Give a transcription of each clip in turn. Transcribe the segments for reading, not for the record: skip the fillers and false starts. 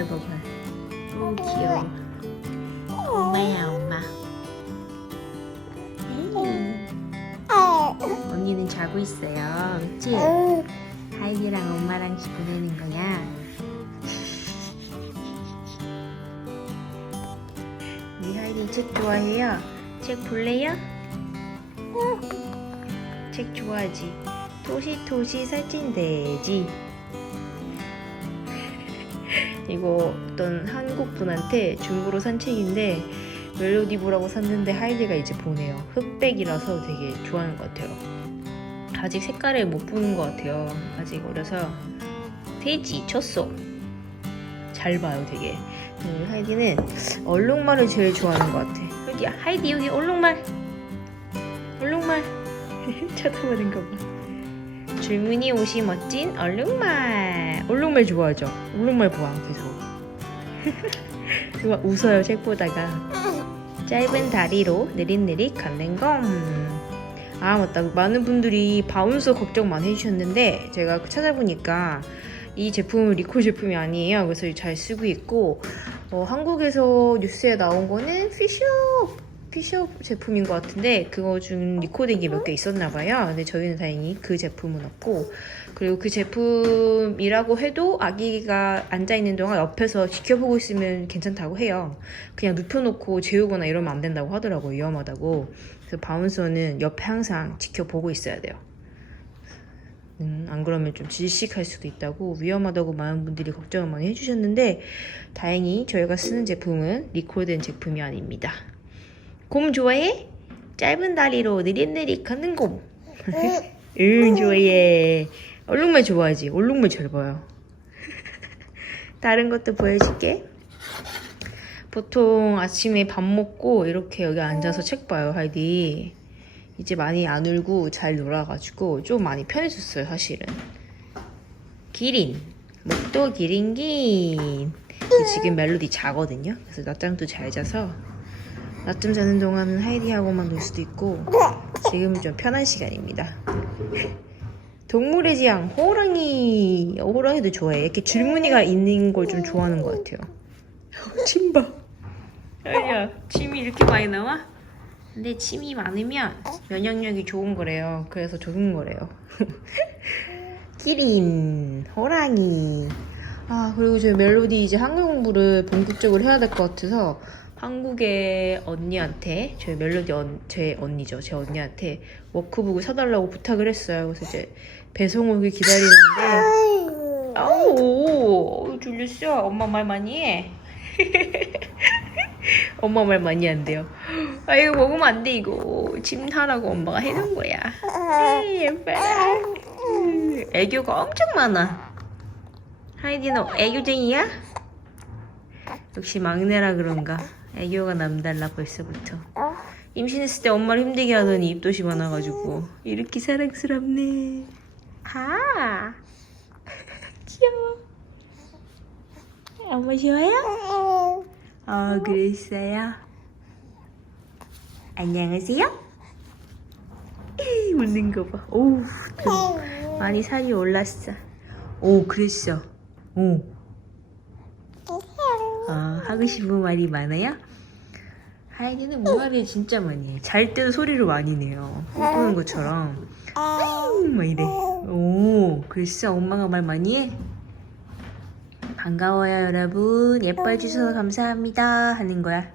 발 봐, 발. 너무 귀여워. 엄마야, 엄마. 언니는 자고 있어요. 그치? 하이디랑 엄마랑 보내는 거야. 우리 하이디 책 좋아해요? 책 볼래요? 책 좋아하지? 토시토시 살찐돼지. 이거 어떤 한국 분한테 중고로 산 책인데 멜로디부라고 샀는데 하이디가 이제 보내요. 흑백이라서 되게 좋아하는 것 같아요. 아직 색깔을 못 보는 것 같아요. 아직 어려서. 돼지 쳤어. 잘 봐요 되게. 하이디는 얼룩말을 제일 좋아하는 것 같아. 여기 하이디 여기 얼룩말. 얼룩말. 쳐다보는 거 봐. 줄무늬 옷이 멋진 얼룩말. 얼룩말 좋아하죠? 얼룩말 보아 계속. 누가 웃어요 책 보다가. 짧은 다리로 느릿느릿 걷는 검. 아 맞다, 많은 분들이 바운서 걱정 많이 해주셨는데 제가 찾아보니까 이 제품은 리콜 제품이 아니에요. 그래서 잘 쓰고 있고 한국에서 뉴스에 나온 거는 피셔 제품인 것 같은데 그거 중 리코딩이 몇 개 있었나 봐요. 근데 저희는 다행히 그 제품은 없고, 그리고 그 제품이라고 해도 아기가 앉아있는 동안 옆에서 지켜보고 있으면 괜찮다고 해요. 그냥 눕혀놓고 재우거나 이러면 안 된다고 하더라고요. 위험하다고. 그래서 바운서는 옆에 항상 지켜보고 있어야 돼요. 안 그러면 좀 질식할 수도 있다고, 위험하다고 많은 분들이 걱정을 많이 해주셨는데 다행히 저희가 쓰는 제품은 리콜된 제품이 아닙니다. 곰 좋아해? 짧은 다리로 느릿느릿 걷는 곰. 응 좋아해. 얼룩말 좋아하지? 얼룩말 잘 봐요. 다른 것도 보여줄게. 보통 아침에 밥 먹고 이렇게 여기 앉아서 책 봐요 하이디. 이제 많이 안 울고 잘 놀아가지고 좀 많이 편해졌어요 사실은. 기린, 목도 기린긴. 지금 멜로디 자거든요. 그래서 낮잠도 잘 자서 낮잠 자는 동안은 하이디하고만 놀 수도 있고 지금은 좀 편한 시간입니다. 동물의 지향 호랑이. 호랑이도 좋아해. 이렇게 줄무늬가 있는 걸 좀 좋아하는 것 같아요. 침 봐. 아니야, 침이 이렇게 많이 나와? 근데 침이 많으면 면역력이 좋은 거래요. 그래서 좋은 거래요. 기린, 호랑이. 아 그리고 저희 멜로디 이제 한글 공부를 본격적으로 해야 될 것 같아서 한국의 언니한테, 저희 멜로디 제 언니죠. 제 언니한테 워크북을 사달라고 부탁을 했어요. 그래서 이제 배송 오길 기다리는데 아우 졸렸어. 엄마 말 많이 해. 엄마 말 많이 한대요. 아 이거 먹으면 안 돼. 이거 침 타라고 엄마가 해놓은 거야. 예뻐라. 애교가 엄청 많아. 하이디는 애교쟁이야? 역시 막내라 그런가 애교가 남달라 벌써부터. 임신했을 때 엄마를 힘들게 하더니 입덧이 많아가지고 이렇게 사랑스럽네. 아 귀여워. 엄마 좋아요? 그랬어요. 안녕하세요. 웃는 거 봐. 오우 많이 살이 올랐어. 오 그랬어. 오. 하고 싶은 말이 많아요? 하이디는 말을 진짜 많이 해. 잘 때도 소리를 많이 내요. 꿈꾸는 것처럼. 막 이래. 오, 글쎄 엄마가 말 많이 해? 반가워요 여러분. 예뻐해 주셔서 감사합니다 하는 거야.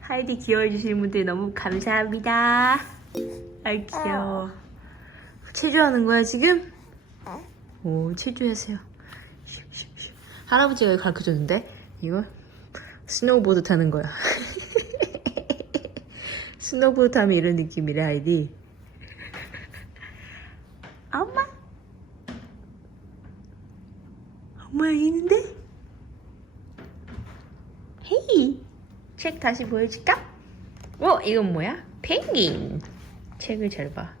하이디 귀여워해 주시는 분들 너무 감사합니다. 아 귀여워. 체조하는 거야 지금? 오 체조하세요. 할아버지가 가르쳐줬는데 이거 스노우보드 타는 거야. 스노우보드 타면 이런 느낌이래 하이디. 엄마? 엄마 여기 있는데? 헤이 책 다시 보여줄까? 이건 뭐야? 펭귄. 책을 잘 봐.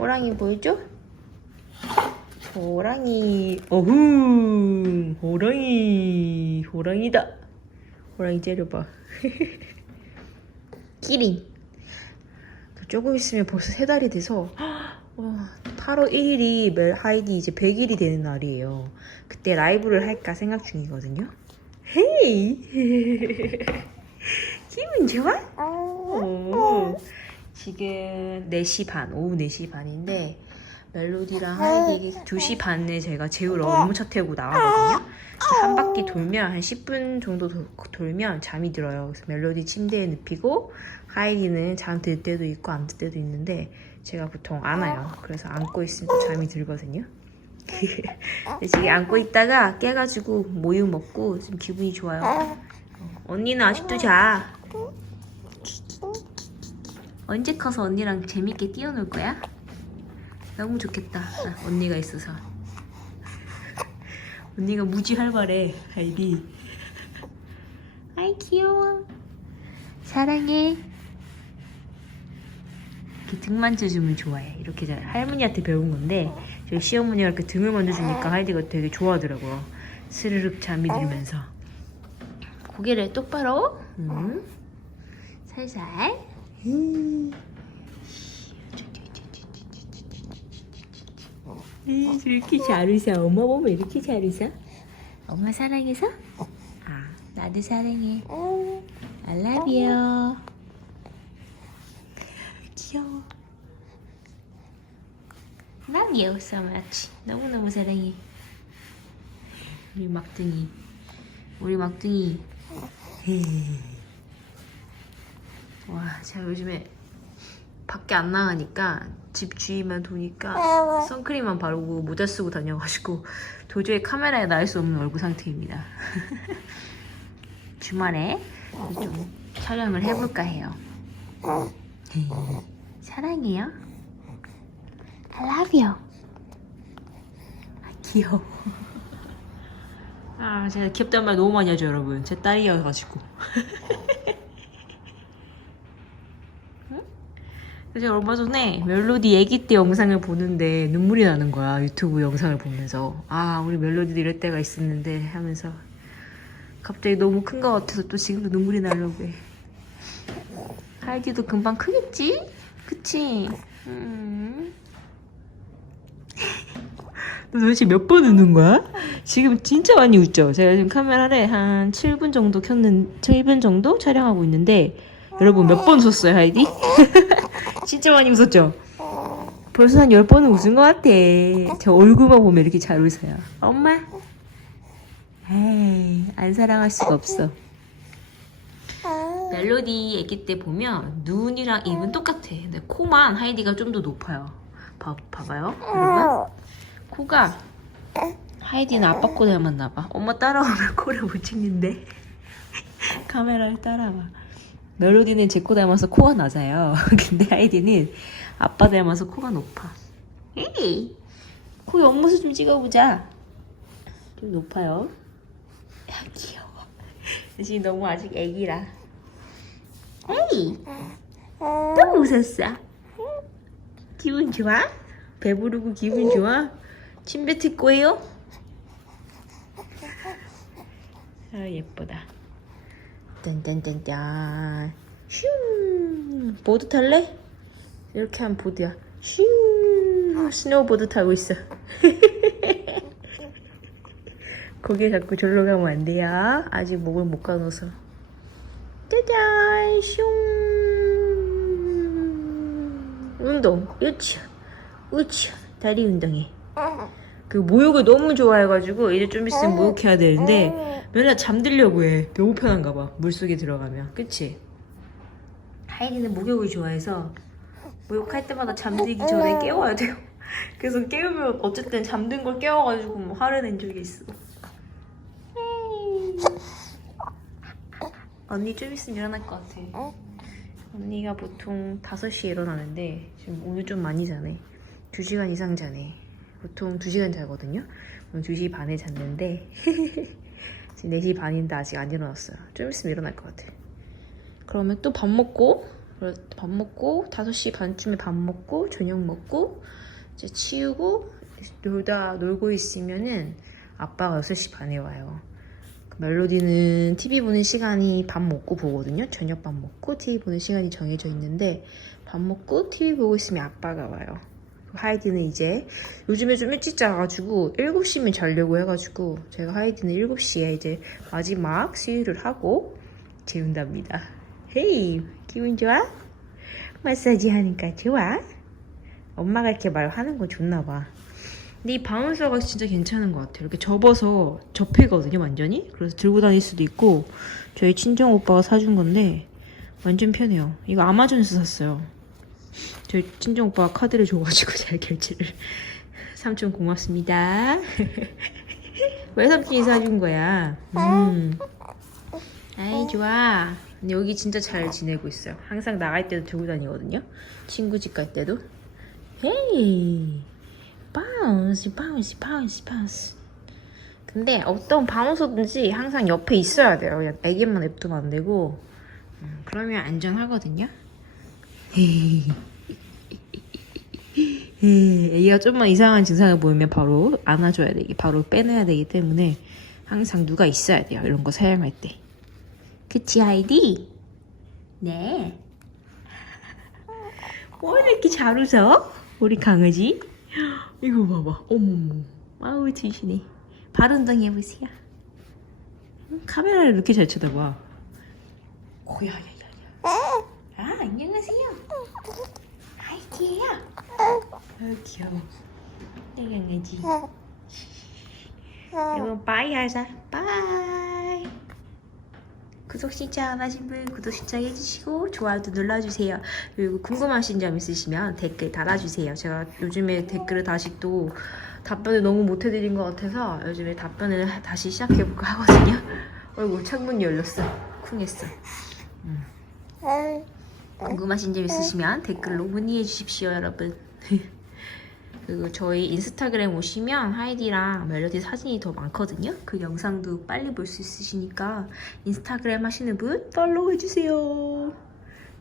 호랑이 보여줘? 호랑이. 어흥 호랑이다. 호랑이 째려봐. 기린. 조금 있으면 벌써 3달이 돼서 8월 1일이 하이디 이제 100일이 되는 날이에요. 그때 라이브를 할까 생각 중이거든요. 헤이! 기분 좋아? 지금 4시 반, 오후 4시 반인데 멜로디랑 하이디 2시 반에 제가 재우러 업무차 태우고 나가거든요. 한 바퀴 돌면 한 10분 정도 돌면 잠이 들어요. 그래서 멜로디 침대에 눕히고 하이디는 잠들 때도 있고 안 들 때도 있는데 제가 보통 안아요. 그래서 안고 있으면 또 잠이 들거든요. 지금 안고 있다가 깨가지고 모유 먹고 지금 기분이 좋아요. 언니는 아직도 자. 언제 커서 언니랑 재밌게 뛰어놀 거야? 너무 좋겠다. 언니가 있어서. 언니가 무지 활발해. 하이디. 아이 귀여워. 사랑해. 이렇게 등 만져주면 좋아해. 이렇게 할머니한테 배운 건데 저희 시어머니가 이렇게 등을 만져주니까 하이디가 되게 좋아하더라고요. 스르륵 잠이 들면서. 고개를 똑바로. 살살. 이렇게 잘 웃어. 엄마 보면 이렇게 잘 웃어. 엄마 사랑해서? 아, 나도 사랑해. I love you. 귀여워. Love you so much. 너무너무 사랑해. 우리 막둥이. 우리 막둥이. 와, 제가 요즘에 밖에 안 나가니까 집 주위만 도니까 선크림만 바르고 모자 쓰고 다녀가지고 도저히 카메라에 나올 수 없는 얼굴 상태입니다. 주말에 좀 촬영을 해볼까 해요. 사랑해요. I love you. 아, 귀여워. 아, 제가 귀엽단 말 너무 많이 하죠, 여러분. 제 딸이어가지고. 제가 얼마 전에 멜로디 애기 때 영상을 보는데 눈물이 나는 거야. 유튜브 영상을 보면서. 아, 우리 멜로디도 이럴 때가 있었는데 하면서 갑자기 너무 큰 거 같아서 또 지금도 눈물이 나려고 해. 하이디도 금방 크겠지? 그치? 너 도대체 몇 번 웃는 거야? 지금 진짜 많이 웃죠? 제가 지금 카메라를 한 7분 정도 7분 정도 촬영하고 있는데 여러분 몇 번 웃었어요, 하이디? 진짜 많이 웃었죠? 벌써 한 10번은 웃은 것 같아. 저 얼굴만 보면 이렇게 잘 웃어요. 엄마? 에이, 안 사랑할 수가 없어. 멜로디 애기 때 보면 눈이랑 입은 똑같아. 근데 코만 하이디가 좀 더 높아요. 봐봐요, 여러분. 코가 하이디는 아빠 코 닮았나봐. 엄마 따라오면 코를 못 찍는데. 카메라를 따라와. 멜로디는 제 코 닮아서 코가 낮아요. 근데 하이디는 아빠 닮아서 코가 높아. 에이, 코 옆모습 좀 찍어보자. 좀 높아요. 야, 귀여워. 지금 너무 아직 애기라. 에이, 또 웃었어. 기분 좋아? 배부르고 기분 좋아? 침 뱉을 거예요? 아, 예쁘다. 짠짠짠짠. 슈. 보드 탈래? 이렇게 하면 보드야. 슈. 스노우보드 타고 있어. 거기에 자꾸 절로 가면 안 돼요. 아직 목을 못 가눠서. 짜잔. 슝. 운동. 으쌰. 으쌰. 다리 운동해. 그 모욕을 너무 좋아해가지고 이제 좀 있으면 모욕해야 되는데 맨날 잠들려고 해. 너무 편한가 봐. 물속에 들어가면. 그치? 하이디는 목욕을 좋아해서 목욕할 때마다 잠들기 전에 깨워야 돼요. 그래서 깨우면 어쨌든 잠든 걸 깨워가지고 뭐 화를 낸 적이 있어. 언니 좀 있으면 일어날 것 같아. 언니가 보통 5시에 일어나는데 지금 오늘 좀 많이 자네. 2시간 이상 자네. 보통 2시간 자거든요. 오늘 2시 반에 잤는데 지금 4시 반인데 아직 안 일어났어요. 좀 있으면 일어날 것 같아. 그러면 또 밥 먹고 5시 반쯤에 밥 먹고 저녁 먹고 이제 치우고 놀고 있으면은 아빠가 6시 반에 와요. 멜로디는 TV 보는 시간이 밥 먹고 보거든요. 저녁 밥 먹고 TV 보는 시간이 정해져 있는데 밥 먹고 TV 보고 있으면 아빠가 와요. 하이디는 이제 요즘에 좀 일찍 자가지고 7시면 자려고 해가지고 제가 하이디는 7시에 이제 마지막 수유를 하고 재운답니다. 헤이, 기분 좋아? 마사지 하니까 좋아? 엄마가 이렇게 말하는 거 좋나봐. 근데 이 바운서가 진짜 괜찮은 것 같아요. 이렇게 접어서 접히거든요, 완전히. 그래서 들고 다닐 수도 있고, 저희 친정 오빠가 사준 건데 완전 편해요. 이거 아마존에서 샀어요. 저희 친정 오빠가 카드를 줘가지고 잘 결제를. 삼촌 고맙습니다. 왜 삼촌이 사준 거야? 아이 좋아. 근데 여기 진짜 잘 지내고 있어요. 항상 나갈 때도 들고 다니거든요. 친구 집 갈 때도. 헤이 바운스 바운스 바운스 바운스. 근데 어떤 바운서든지 항상 옆에 있어야 돼요. 그냥 애기만 냅두면 안 되고 그러면 안전하거든요. 애기가 좀만 이상한 증상을 보이면 바로 안아줘야 되기, 바로 빼내야 되기 때문에 항상 누가 있어야 돼요. 이런 거 사용할 때. 그치 하이디? 네. 왜 이렇게 잘 웃어? 우리 강아지? 이거 봐봐. 어머머. 아우 드시네. 발 운동해보세요. 카메라를 이렇게 잘 쳐다봐. 고야야야야. 아 안녕하세요. 하이디예요. 아 귀여워. 내 강아지. 여러분 빠이 하자. 빠이. 구독 신청 안 하신 분 구독 신청 해주시고 좋아요도 눌러주세요. 그리고 궁금하신 점 있으시면 댓글 달아주세요. 제가 요즘에 댓글을 다시 또 답변을 너무 못해드린 것 같아서 요즘에 답변을 다시 시작해볼까 하거든요. 어이구 창문이 열렸어. 쿵했어. 궁금하신 점 있으시면 댓글로 문의해 주십시오 여러분. 그리고 저희 인스타그램 오시면 하이디랑 멜로디 사진이 더 많거든요. 그 영상도 빨리 볼 수 있으시니까 인스타그램 하시는 분 팔로우 해주세요.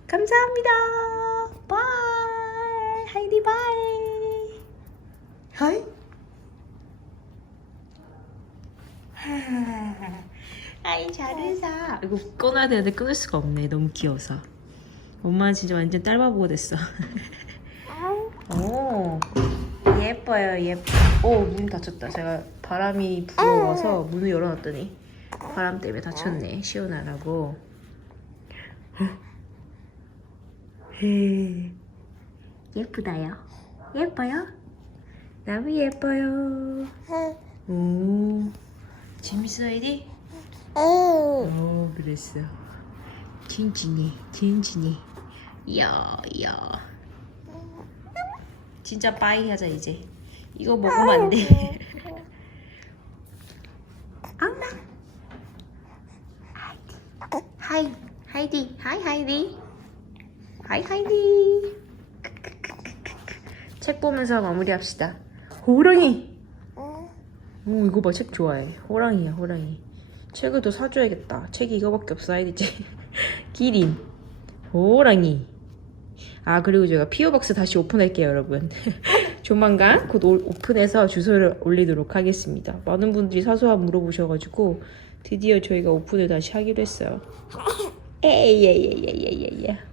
감사합니다. 바이. 하이디 바이. 하이. 아이 잘 웃어. 이거 꺼놔야 되는데 끊을 수가 없네. 너무 귀여워서. 엄마는 진짜 완전 딸바보가 됐어. 오. 예뻐요, 예뻐. 오, 문 닫혔다. 제가 바람이 불어와서 문을 열어놨더니 바람 때문에 닫혔네. 시원하라고. 예쁘다요. 예뻐요? 너무 예뻐요. 오, 재밌어, 이디? 오, 그랬어. 진진이. 야. 진짜 빠이 하자 이제. 이거 먹으면 안 돼. 엄마. 하이디. 하이디. 책 보면서 마무리합시다. 호랑이. 오 이거 봐, 책 좋아해. 호랑이야 호랑이. 책을 더 사줘야겠다. 책이 이거밖에 없어 하이디 책. 기린. 호랑이. 아 그리고 제가 피오박스 다시 오픈할게요 여러분. 조만간 곧 오픈해서 주소를 올리도록 하겠습니다. 많은 분들이 사소한 물어보셔가지고 드디어 저희가 오픈을 다시 하기로 했어요. 에이예예예예예.